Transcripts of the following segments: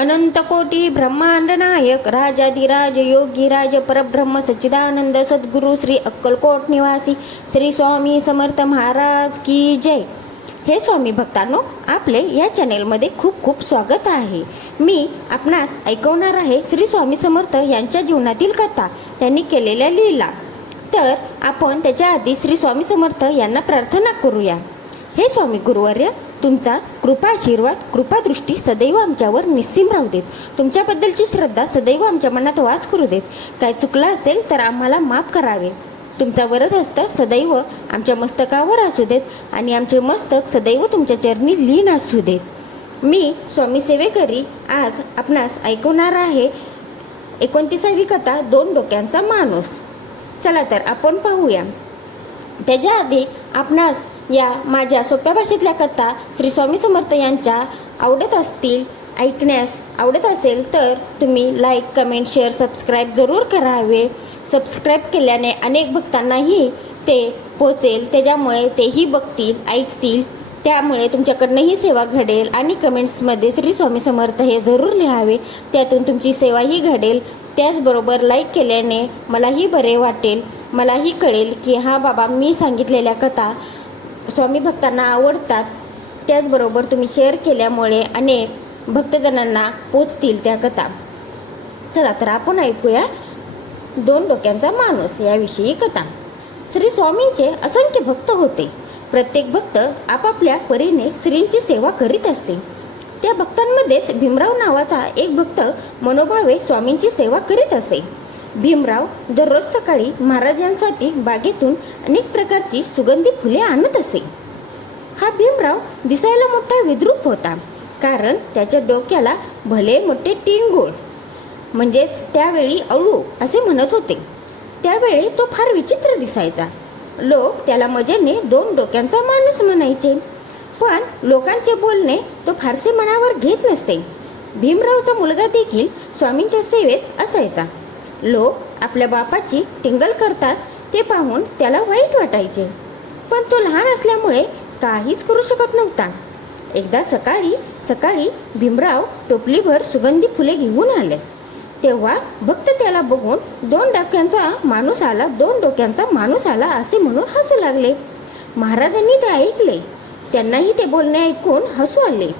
अनंतकोटी ब्रह्मांड नायक राजाधिराज योगीराज परब्रह्म सच्चिदानंद सद्गुरू श्री अक्कलकोट निवासी श्री स्वामी समर्थ महाराज की जय. हे स्वामी भक्तांनो आपले या चॅनेलमध्ये खूप खूप स्वागत आहे. मी आपणास ऐकवणार आहे श्री स्वामी समर्थ यांच्या जीवनातील कथा त्यांनी केलेल्या लीला. तर आपण त्याच्या आधी श्री स्वामी समर्थ यांना प्रार्थना करूया. हे स्वामी गुरुवर्य तुमचा कृपा आशीर्वाद कृपादृष्टी सदैव आमच्यावर निस्सीम राहू देत. तुमच्याबद्दलची श्रद्धा सदैव आमच्या मनात वास करू देत. काय चुकलं असेल तर आम्हाला माफ करावे. तुमचा वरद हस्त सदैव आमच्या मस्तकावर असू देत आणि आमचे मस्तक सदैव तुमच्या चरणी लीन असू देत. मी स्वामी सेवेकरी आज आपणास ऐकवणार आहे एकोणतीसावी कथा दोन डोक्यांचा माणूस. चला तर आपण पाहूया. त्याच्या आधी आपणास या माझ्या सोप्या भाषेतल्या कथा श्री स्वामी समर्थ यांच्या आवडत असतील ऐकण्यास आवडत असेल तर तुम्ही लाईक कमेंट शेअर सबस्क्राईब जरूर करावे सबस्क्राईब केल्याने अनेक भक्तांनाही ते पोचेल त्याच्यामुळे तेही बघतील ऐकतील. त्यामुळे तुमच्याकडनंही सेवा घडेल आणि कमेंट्समध्ये श्री स्वामी समर्थ हे जरूर लिहावे. त्यातून तुमची सेवाही घडेल. त्याचबरोबर लाईक केल्याने मलाही बरे वाटेल. मलाही कळेल की हा बाबा मी सांगितलेल्या कथा स्वामी भक्तांना आवडतात. त्याचबरोबर तुम्ही शेअर केल्यामुळे अनेक भक्तजनांना पोचतील त्या कथा. चला तर आपण ऐकूया दोन डोक्यांचा माणूस याविषयी कथा. श्री स्वामींचे असंख्य भक्त होते. प्रत्येक भक्त आपापल्या परीने श्रींची सेवा करीत असे. त्या भक्तांमध्येच भीमराव नावाचा एक भक्त मनोभावे स्वामींची सेवा करीत असे. भीमराव दररोज सकाळी महाराजांसाठी बागेतून अनेक प्रकारची सुगंधी फुले आणत असे. हा भीमराव दिसायला मोठा विद्रूप होता कारण त्याच्या डोक्याला भले मोठे टिंगोळ म्हणजेच त्यावेळी अळू असे म्हणत होते. त्यावेळी तो फार विचित्र दिसायचा. लोक त्याला मजेने दोन डोक्यांचा माणूस म्हणायचे पण लोकांचे बोलणे तो फारसे मनावर घेत नसे. भीमरावचा मुलगा देखील स्वामींच्या सेवेत असायचा. लोक आपल्या बापाची टिंगल करतात ते पाहून त्याला वाईट वाटायचे. पण तो लहान असल्यामुळे काहीच करू शकत नव्हता. एकदा सकाळी सकाळी भीमराव टोपलीभर सुगंधी फुले घेऊन आले. तेव्हा भक्त त्याला बघून दोन डोक्यांचा माणूस आला दोन डोक्यांचा माणूस आला असे म्हणून हसू लागले. महाराजांनी ते ऐकले. त्यांनाही ते बोलणे ऐकून हसू आले.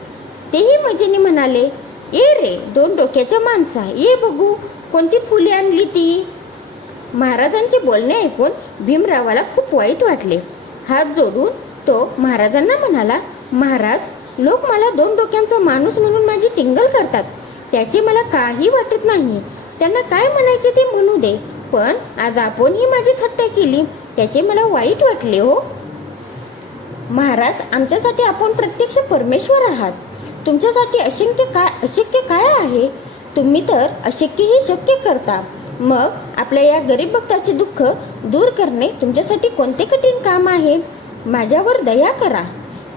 तेही मजेने म्हणाले ये रे दोन डोक्याच्या माणसा ये बघू कोणती फुले आणली ती? महाराजांचे बोलणे ऐकून भीमरावाला खूप वाईट वाटले. हात जोडून तो महाराजांना म्हणाला महाराज लोक मला दोन डोक्यांचा माणूस म्हणून माझी टिंगल करतात. त्याचे मला काही वाटत नाही. त्यांना काय म्हणायचे ते म्हणू दे. पण आज आपण ही माझी थट्टा केली. त्याचे मला वाईट वाटले हो. महाराज आमच्यासाठी आपण प्रत्यक्ष परमेश्वर आहात. तुमच्यासाठी अशक्य काय अशक्य काय आहे? तुम्ही तर अशक्यही शक्य करता. मग आपल्या या गरीब भक्ताचे दुःख दूर करणे तुमच्यासाठी कोणते कठीण काम आहे? माझ्यावर दया करा.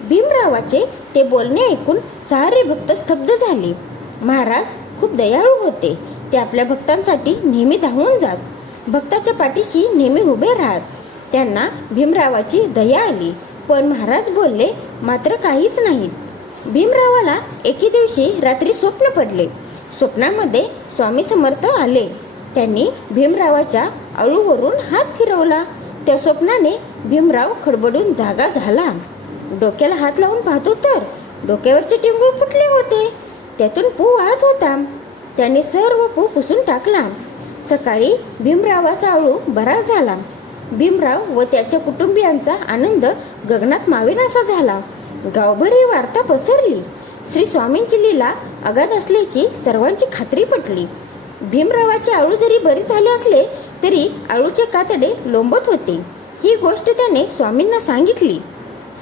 भीमरावाचे ते बोलणे ऐकून सारे भक्त स्तब्ध झाले. महाराज खूप दयाळू होते. ते आपल्या भक्तांसाठी नेहमी धावून जात. भक्ताच्या पाठीशी नेहमी उभे राहत. त्यांना भीमरावाची दया आली. पण महाराज बोलले मात्र काहीच नाही. भीमरावाला एके दिवशी रात्री स्वप्न पडले. स्वप्नामध्ये स्वामी समर्थ आले. त्यांनी भीमरावाच्या अळूवरून हात फिरवला. त्या स्वप्नाने भीमराव खडबडून जागा झाला. डोक्याला हात लावून पाहतो तर डोक्यावरचे टिंगूळ फुटले होते. त्यातून पू वाहत होता. त्याने सर्व पू पुसून टाकला. सकाळी भीमरावाचा अळू बरा झाला. भीमराव व त्याच्या कुटुंबियांचा आनंद गगनात मावेनासा झाला. गावभर ही वार्ता पसरली. श्री स्वामींची लीला अगाध असल्याची सर्वांची खात्री पटली. भीमरावाचे आळू जरी बरे झाले असले तरी आळूचे कातडे लोंबत होते. ही गोष्ट त्याने स्वामींना सांगितली.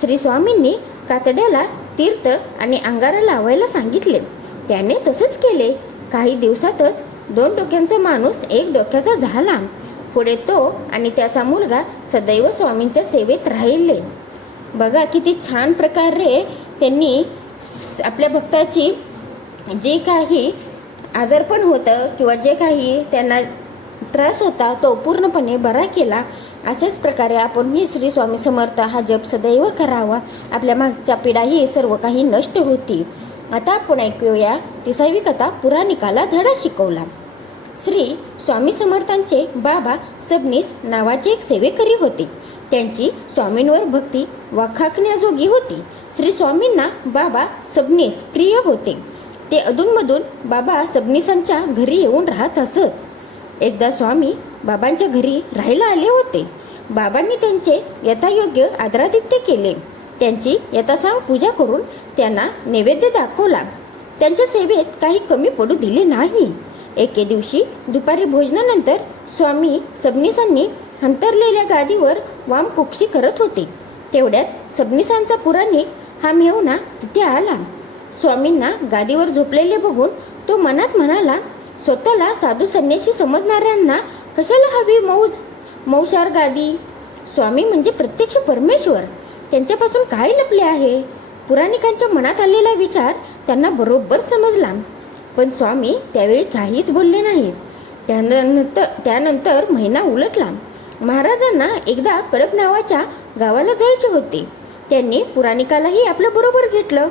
श्री स्वामींनी कातड्याला तीर्थ आणि अंगारा लावायला सांगितले. त्याने तसेच केले. काही दिवसातच दोन डोक्यांचा माणूस एक डोक्याचा झाला. पुढे तो आणि त्याचा मुलगा सदैव स्वामींच्या सेवेत राहिले. बघा किती छान प्रकारे त्यांनी आपल्या भक्ताची जे काही आजारपण होतं किंवा जे काही त्यांना त्रास होता तो पूर्णपणे बरा केला. अशाच प्रकारे आपण ही श्री स्वामी समर्थ हा जप सदैव करावा. आपल्या मागच्या पिढाही सर्व काही नष्ट होती. आता आपण ऐकूया तिसावी कथा पुराणिकाला धडा शिकवला. श्री स्वामी समर्थांचे बाबा सबनीस नावाचे एक सेवेकरी होते. त्यांची स्वामींवर भक्ती वाखाकण्याजोगी होती. श्री स्वामींना बाबा सबनीस प्रिय होते. ते अधूनमधून बाबा सबनीसांच्या घरी येऊन राहत असत. एकदा स्वामी बाबांच्या घरी राहायला आले होते. बाबांनी त्यांचे यथायोग्य आदरातिथ्य केले. त्यांची यथासांग पूजा करून त्यांना नैवेद्य दाखवला. त्यांच्या सेवेत काही कमी पडू दिले नाही. एके दिवशी दुपारी भोजनानंतर स्वामी सबनीसांनी हंतरलेल्या गादीवर वामकुक्षी करत होते. तेवढ्यात सबनीसांचा पुराणिक हा मेहुणा तिथे आला. स्वामींना गादीवर झोपलेले बघून तो मनात म्हणाला स्वतःला साधू संन्याशी समजणाऱ्यांना कशाला हवी मौज मौशार गादी? स्वामी म्हणजे प्रत्यक्ष परमेश्वर. त्यांच्यापासून काय लपले आहे? पुराणिकांच्या मनात आलेला विचार त्यांना बरोबर समजला. पण स्वामी त्यावेळी काहीच बोलले नाहीत. त्यानंतर त्यानंतर महिना उलटला. महाराजांना एकदा कडक नावाच्या गावाला जायचे होते. त्यांनी पुराणिकालाही आपलं बरोबर घेतलं.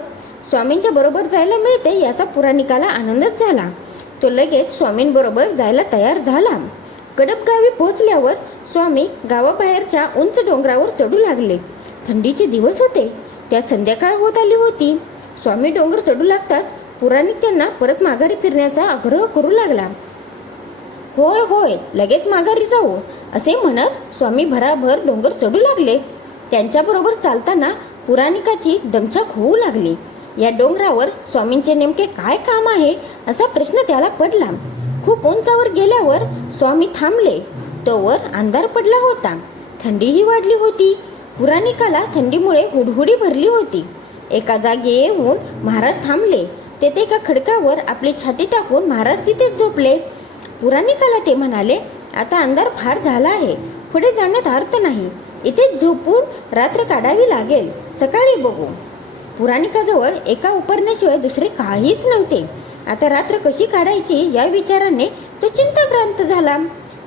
स्वामींच्या बरोबर जायला मिळते याचा पुराणिकाला आनंदच झाला. तो लगेच स्वामींबरोबर जायला तयार झाला. कडप गावी पोहोचल्यावर स्वामी गावाबाहेरच्या उंच डोंगरावर चढू लागले. थंडीचे दिवस होते. त्यात संध्याकाळ होत आली होती. स्वामी डोंगर चढू लागताच पुराणिक त्यांना परत माघारी फिरण्याचा आग्रह करू लागला. होय होय लगेच माघारी जाऊ असे म्हणत स्वामी भराभर डोंगर चढू लागले. त्यांच्याबरोबर चालताना पुराणिकाची दमछाक होऊ लागली. या डोंगरावर स्वामींचे नेमके काय काम आहे असा प्रश्न त्याला पडला. खूप उंचावर गेल्यावर स्वामी थांबले. तोवर अंधार पडला होता. थंडीही वाढली होती. पुराणिकाला थंडीमुळे हुडहुडी भरली होती. एका जागी येऊन महाराज थांबले. तेथे एका खडकावर आपली छाती टाकून महाराज तिथेच झोपले. पुराणिकाला ते म्हणाले आता अंधार फार झाला आहे. पुढे जाण्यात अर्थ नाही. इथेच झोपून रात्र काढावी लागेल. सकाळी बघू. पुराणिकाजवळ एका उपरण्याशिवाय दुसरे काहीच नव्हते. आता रात्र कशी काढायची या विचाराने तो चिंताक्रांत झाला.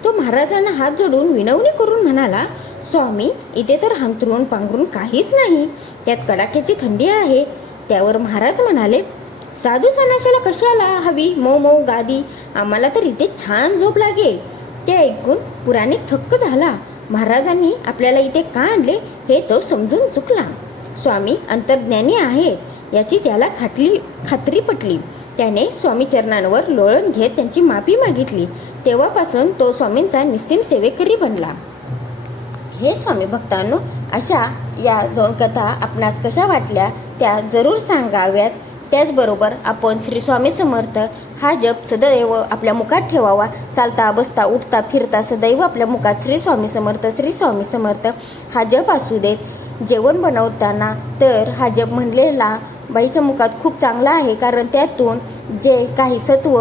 तो महाराजांना हात जोडून विनवणी करून म्हणाला स्वामी इथे तर हंतरून पांघरून काहीच नाही. त्यात कडाक्याची थंडी आहे. त्यावर महाराज म्हणाले साधू सणाशाला कशाला हवी? मऊ मऊ गादी. आम्हाला तर इथे छान झोप लागेल. ते ऐकून पुराणे थक्क झाला. महाराजांनी आपल्याला इथे का आणले हे तो समजून चुकला. स्वामी अंतर्ज्ञानी आहेत याची त्याला खाटली खात्री पटली. त्याने स्वामी चरणांवर लोळण घेत त्यांची माफी मागितली. तेव्हापासून तो स्वामींचा निस्सीम सेवेकरी बनला. हे स्वामी भक्तांनो अशा या दोन कथा आपणास कशा वाटल्या त्या जरूर सांगाव्यात. त्याचबरोबर आपण श्री स्वामी समर्थ हा जप सदैव आपल्या मुखात ठेवावा. चालता बसता उठता फिरता सदैव आपल्या मुखात श्री स्वामी समर्थ श्री स्वामी समर्थ हा जप असू देत. जेवण बनवताना तर हा जप म्हणलेला बाईच्या मुखात खूप चांगला आहे. कारण त्यातून जे काही सत्व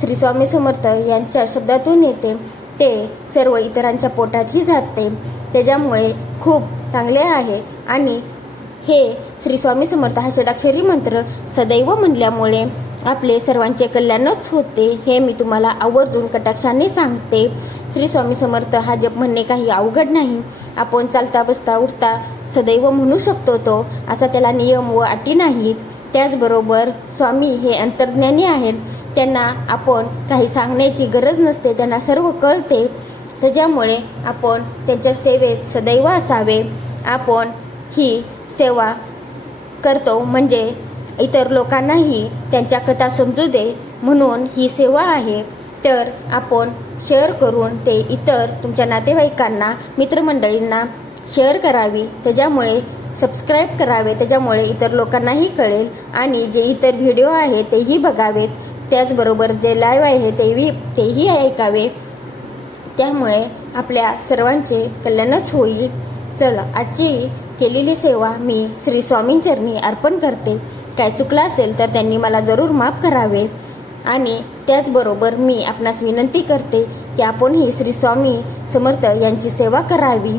श्री स्वामी समर्थ यांच्या शब्दातून येते ते सर्व इतरांच्या पोटातही जाते. त्याच्यामुळे खूप चांगले आहे. आणि हे श्री स्वामी समर्थ हा षडाक्षरी मंत्र सदैव म्हणल्यामुळे आपले सर्वांचे कल्याणच होते हे मी तुम्हाला आवर्जून कटाक्षाने सांगते. श्री स्वामी समर्थ हा जप म्हणणे काही अवघड नाही. आपण चालता बसता उठता सदैव म्हणू शकतो तो असा त्याला नियम व अटी नाहीत. त्याचबरोबर स्वामी हे अंतर्ज्ञानी आहेत. त्यांना आपण काही सांगण्याची गरज नसते त्यांना सर्व कळते. त्याच्यामुळे आपण त्यांच्या सेवेत सदैव असावे. आपण ही सेवा करतो. म्हणजे इतर लोकांनाही त्यांच्या कथा समजू दे म्हणून ही सेवा आहे. तर आपण शेअर करून ते इतर तुमच्या नातेवाईकांना मित्रमंडळींना शेअर करावी. त्याच्यामुळे सबस्क्राईब करावे. त्याच्यामुळे इतर लोकांनाही कळेल. आणि जे इतर व्हिडिओ आहे तेही बघावेत. त्याचबरोबर जे लाईव्ह आहे तेही तेही ऐकावे. त्यामुळे आपल्या सर्वांचे कल्याणच होईल. चला आजची केलेली सेवा मी श्री स्वामींचरणी अर्पण करते. काय चुकलं असेल तर त्यांनी मला जरूर माफ करावे. आणि त्याचबरोबर मी आपणास विनंती करते की आपणही श्री स्वामी समर्थ यांची सेवा करावी.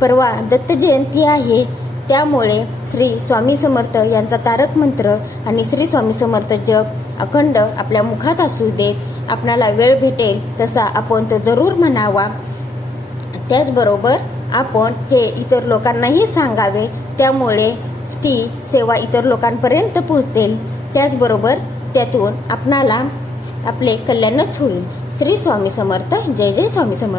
परवा दत्त जयंती आहे. त्यामुळे श्री स्वामी समर्थ यांचा तारक मंत्र आणि श्री स्वामी समर्थ जप अखंड आपल्या मुखात असू देत आपणाला वेळ भेटेल तसा आपण तो जरूर म्हणावा. त्याचबरोबर आपण हे इतर लोकांनाही सांगावे. त्यामुळे ती सेवा इतर लोकांपर्यंत पोहोचेल. त्याचबरोबर त्यातून आपणाला आपले कल्याणच होईल. श्री स्वामी समर्थ. जय जय स्वामी समर्थ.